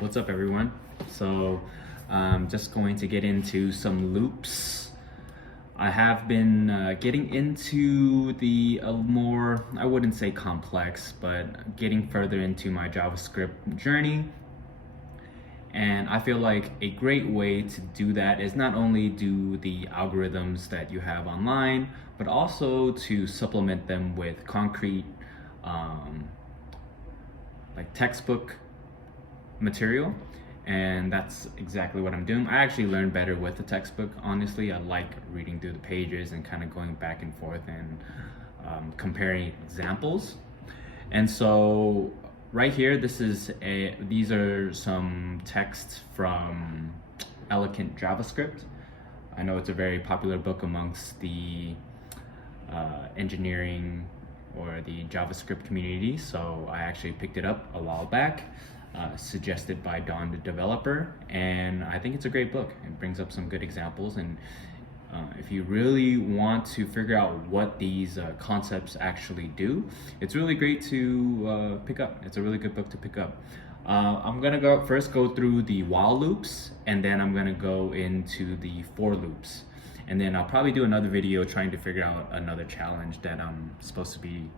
What's up, everyone? So I'm just going to get into some loops. I have been getting into the more, I wouldn't say complex, but getting further into my JavaScript journey. And I feel like a great way to do that is not only do the algorithms that you have online, but also to supplement them with concrete, like textbook material. And that's exactly what I'm doing. I actually learn better with the textbook, honestly. I like reading through the pages and kind of going back and forth and comparing examples. And so right here, these are some text from Elegant JavaScript. I know it's a very popular book amongst the engineering or the JavaScript community, so I actually picked it up a while back, suggested by Don the developer, and I think it's a great book. It brings up some good examples, and if you really want to figure out what these concepts actually do, it's really great to pick up. It's a really good book to pick up. I'm gonna first go through the while loops, and then I'm gonna go into the for loops. And then I'll probably do another video trying to figure out another challenge that I'm supposed to be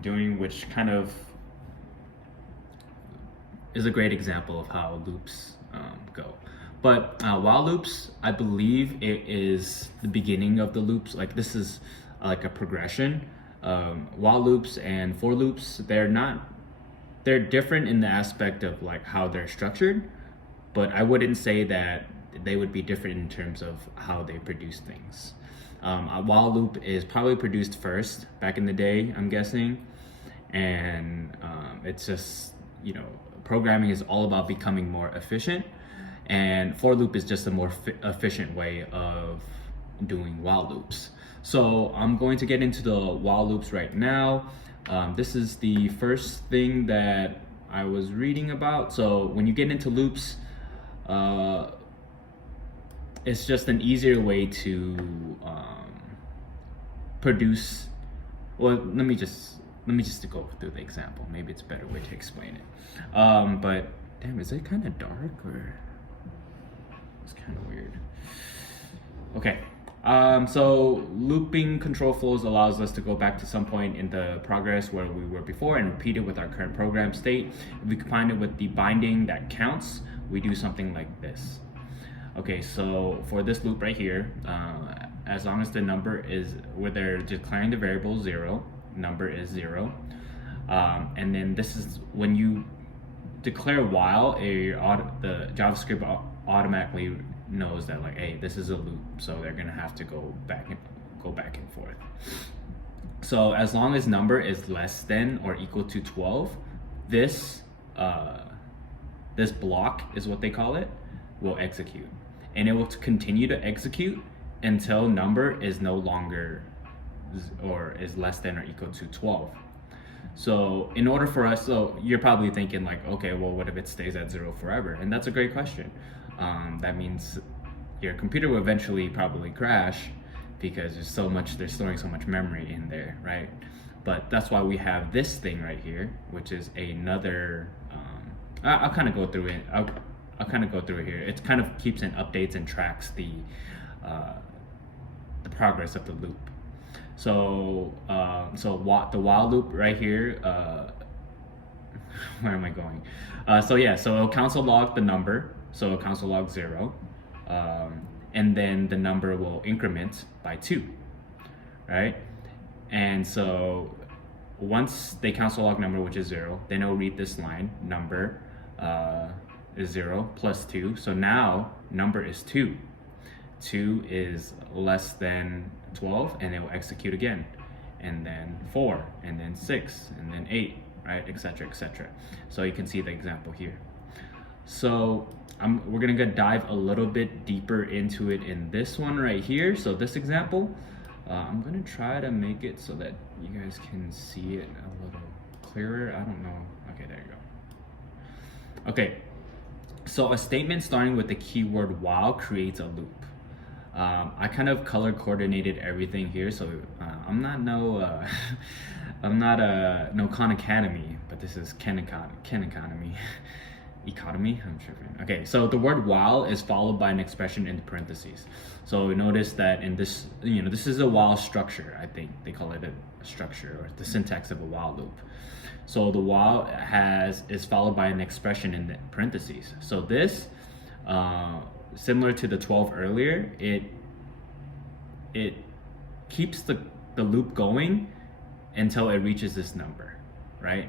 doing, which kind of is a great example of how loops go. But while loops, I believe it is the beginning of the loops. Like this is like a progression. While loops and for loops, they're different in the aspect of like how they're structured, but I wouldn't say that they would be different in terms of how they produce things. A while loop is probably produced first back in the day, I'm guessing, and it's just, programming is all about becoming more efficient, and for loop is just a more efficient way of doing while loops. So I'm going to get into the while loops right now. This is the first thing that I was reading about. So when you get into loops, it's just an easier way to produce. Well, let me just go through the example. Maybe it's a better way to explain it. But damn, is it kind of dark or it's kind of weird? Okay. So looping control flows allows us to go back to some point in the progress where we were before and repeat it with our current program state. If we combine it with the binding that counts, we do something like this. Okay, so for this loop right here, as long as the number is, where they're declaring the variable 0, number is 0. And then this is when you declare while, the JavaScript automatically knows that like, hey, this is a loop, so they're gonna have to go back and forth. So as long as number is less than or equal to 12, this block is what they call it, will execute, and it will continue to execute until number is no longer or is less than or equal to 12. So in order for us, so you're probably thinking like, okay, well, what if it stays at 0 forever? And that's a great question. That means your computer will eventually probably crash because they're storing so much memory in there, right? But that's why we have this thing right here, which is another, I'll kind of go through it. I'll kind of go through it here. It kind of keeps and updates and tracks the progress of the loop. So the while loop right here, where am I going? So it'll console log the number. So it'll console log 0, and then the number will increment by 2, right? And so once they console log number, which is 0, then it'll read this line, number is 0 plus 2. So now number is 2. 2 is less than 12, and it will execute again, and then 4, and then 6, and then 8, right, etc., etc. So you can see the example here. So we're gonna dive a little bit deeper into it in this one right here. So this example, I'm gonna try to make it so that you guys can see it a little clearer. I don't know. Okay, there you go. Okay, so a statement starting with the keyword while creates a loop. I kind of color coordinated everything here, so I'm not no Khan Academy, but this is Ken Economy. economy. I'm sure. Okay, so the word while is followed by an expression in parentheses. So notice that in this, this is a while structure. I think they call it a structure, or the syntax of a while loop. So the while is followed by an expression in the parentheses. So this, similar to the 12 earlier, it keeps the loop going until it reaches this number, right?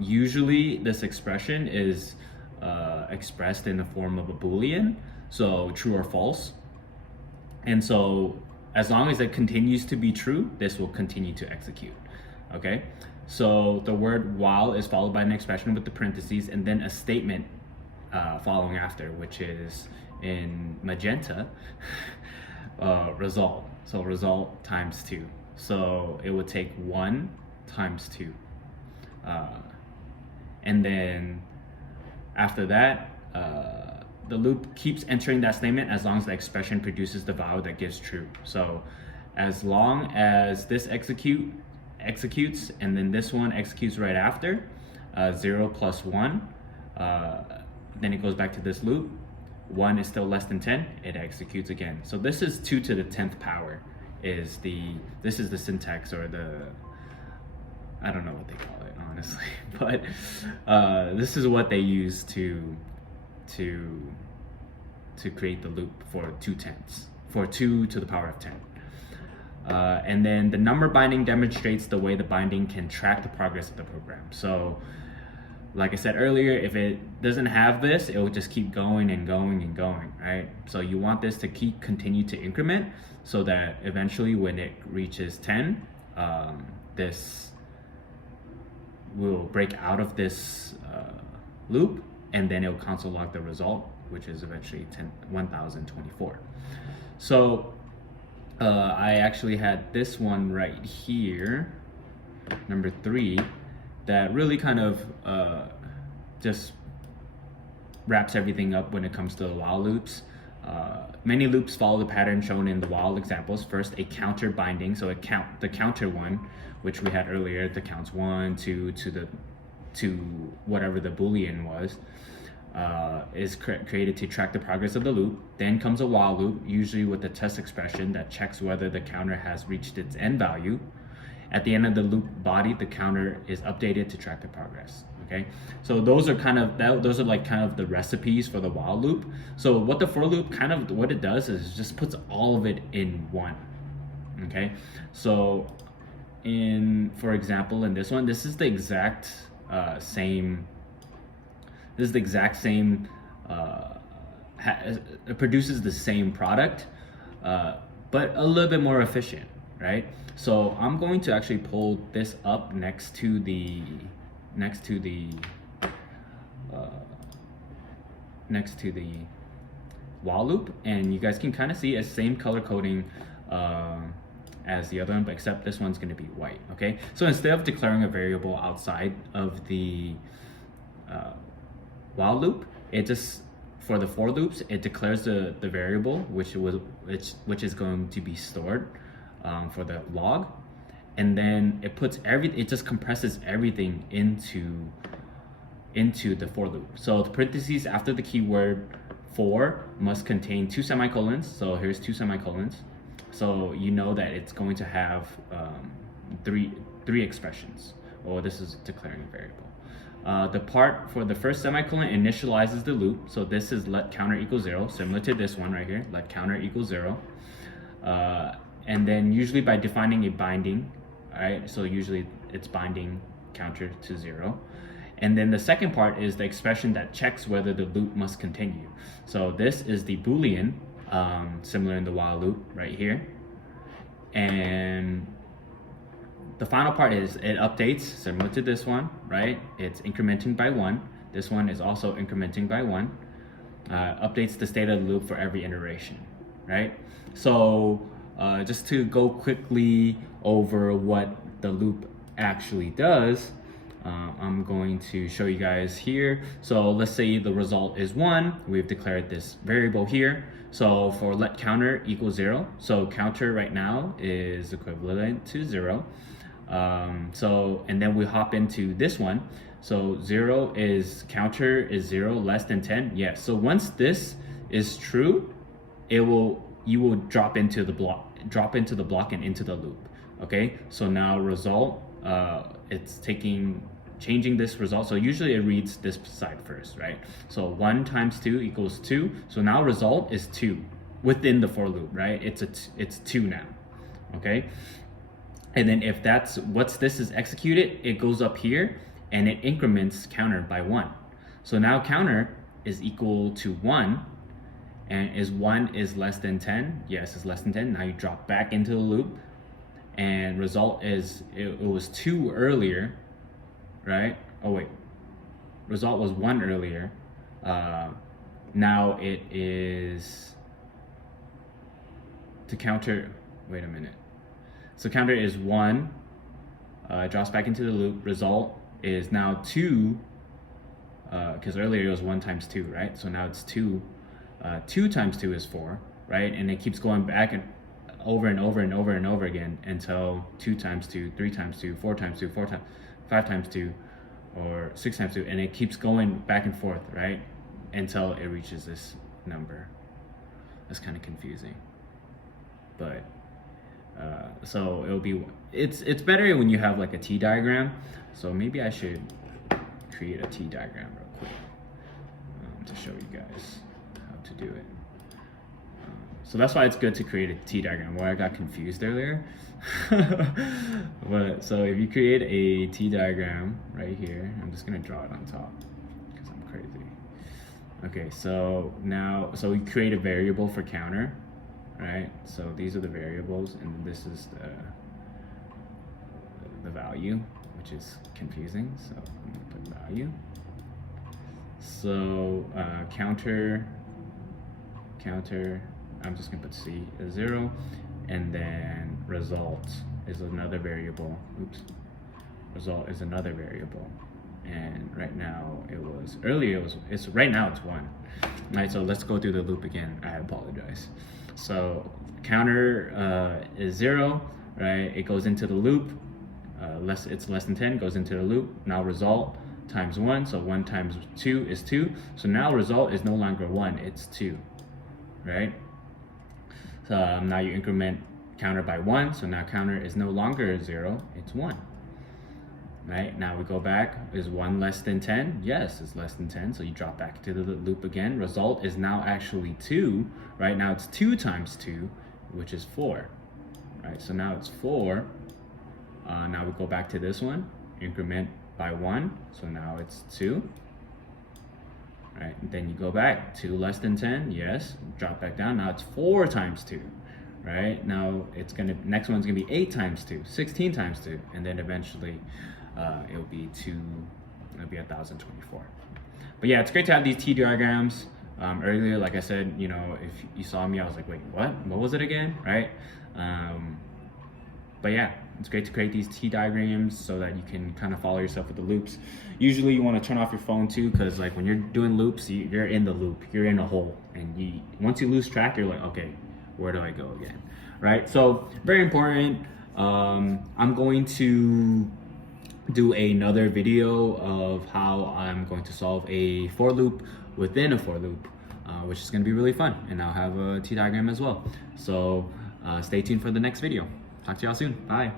Usually this expression is expressed in the form of a Boolean, so true or false. And so as long as it continues to be true, this will continue to execute, okay? So the word while is followed by an expression with the parentheses and then a statement following after, which is in magenta, result. So result times 2. So it would take 1 times 2. And then after that, the loop keeps entering that statement as long as the expression produces the value that gives true. So as long as this executes and then this one executes right after, 0 plus 1, then it goes back to this loop. 1 is still less than 10, it executes again. So this is 2 to the 10th power this is the syntax, or I don't know what they call it, honestly, but this is what they use to create the loop for 2/10, for 2 to the power of 10. And then the number binding demonstrates the way the binding can track the progress of the program. So like I said earlier, if it doesn't have this, it will just keep going and going and going, right? So you want this to continue to increment so that eventually when it reaches 10, this will break out of this loop, and then it will console log the result, which is eventually 1024. So I actually had this one right here, number 3, that really kind of just wraps everything up when it comes to the while loops. Many loops follow the pattern shown in the while examples. First, a counter binding, so the counter one, which we had earlier, the counts 1, 2 to whatever the Boolean was, is created to track the progress of the loop. Then comes a while loop, usually with a test expression that checks whether the counter has reached its end value. At the end of the loop body, the counter is updated to track the progress. Okay, so those are like kind of the recipes for the while loop. So what the for loop what it does is just puts all of it in one. Okay, so for example, in this one, this is the exact same. This is the exact same. It produces the same product, but a little bit more efficient, right? So I'm going to actually pull this up next to the while loop, and you guys can kind of see it's same color coding as the other one, but except this one's going to be white. Okay, so instead of declaring a variable outside of the while loop, it just, for the for loops, it declares the variable which is going to be stored for the log, and then it just compresses everything into the for loop. So the parentheses after the keyword for must contain 2 semicolons. So here's 2 semicolons. So you know that it's going to have three expressions. Or this is declaring a variable. The part for the first semicolon initializes the loop. So this is let counter equals 0, similar to this one right here, let counter equals 0. And then usually by defining a binding, right? So usually it's binding counter to 0. And then the second part is the expression that checks whether the loop must continue. So this is the Boolean, similar in the while loop right here. And the final part is it updates, similar to this one, right? It's incrementing by 1. This one is also incrementing by 1. Updates the state of the loop for every iteration, right? So just to go quickly over what the loop actually does, I'm going to show you guys here. So let's say the result is 1. We've declared this variable here. So for let counter equals 0, so counter right now is equivalent to 0. And then we hop into this one. So 0 is counter is 0 less than 10. Yes. So once this is true, you will drop into the block and into the loop. Okay. So now result, it's changing this result. So usually it reads this side first, right? So 1 times 2 equals 2. So now result is 2 within the for loop, right? It's 2 now. Okay. And then if once this is executed, it goes up here and it increments counter by 1. So now counter is equal to 1, and is 1 is less than 10? Yes, it's less than 10. Now you drop back into the loop, and result is, it was 2 earlier, right? Oh wait, result was 1 earlier. Now it is to counter, wait a minute. So counter is 1, drops back into the loop. Result is now 2, because earlier it was 1 times 2, right? So now it's 2. 2 times 2 is 4, right? And it keeps going back and over and over and over and over again until 2 times 2, 3 times 2, 4 times 2, 5 times 2, or 6 times 2, and it keeps going back and forth, right? Until it reaches this number. That's kind of confusing, but so it'll be, it's better when you have like a T diagram. So maybe I should create a T diagram real quick to show you guys how to do it. So that's why it's good to create a T diagram, where I got confused earlier. But so if you create a T diagram right here, I'm just gonna draw it on top because I'm crazy. Okay, so now, so we create a variable for counter, right? So these are the variables, and this is the value, which is confusing. So I'm gonna put value. So counter, I'm just gonna put C as 0, and then result is another variable. Oops, result is another variable, and right now right now it's 1. Right, so let's go through the loop again. I apologize. So counter is 0, right? It goes into the loop. It's less than 10, goes into the loop. Now result times 1, so 1 times 2 is 2. So now result is no longer 1, it's 2, right? So now you increment counter by 1, so now counter is no longer 0, it's 1. Right, now we go back, is 1 less than 10? Yes, it's less than 10, so you drop back to the loop again. Result is now actually 2, right? Now it's 2 times 2, which is 4, right? So now it's 4. Now we go back to this one, increment by 1, so now it's 2. Right, and then you go back, 2 less than 10, yes, drop back down, now it's 4 times 2, right? Now next one's gonna be 8 times 2, 16 times 2, and then eventually it'll be 1024. But yeah, it's great to have these T diagrams. Earlier, like I said, you know, if you saw me, I was like, wait, what was it again, right? But yeah, it's great to create these T diagrams so that you can kind of follow yourself with the loops. Usually you want to turn off your phone too, because like when you're doing loops, you're in the loop, you're in a hole, and once you lose track, you're like, okay, where do I go again, right? So very important. I'm going to do another video of how I'm going to solve a for loop within a for loop, which is going to be really fun, and I'll have a T diagram as well. So stay tuned for the next video. Talk to y'all soon. Bye.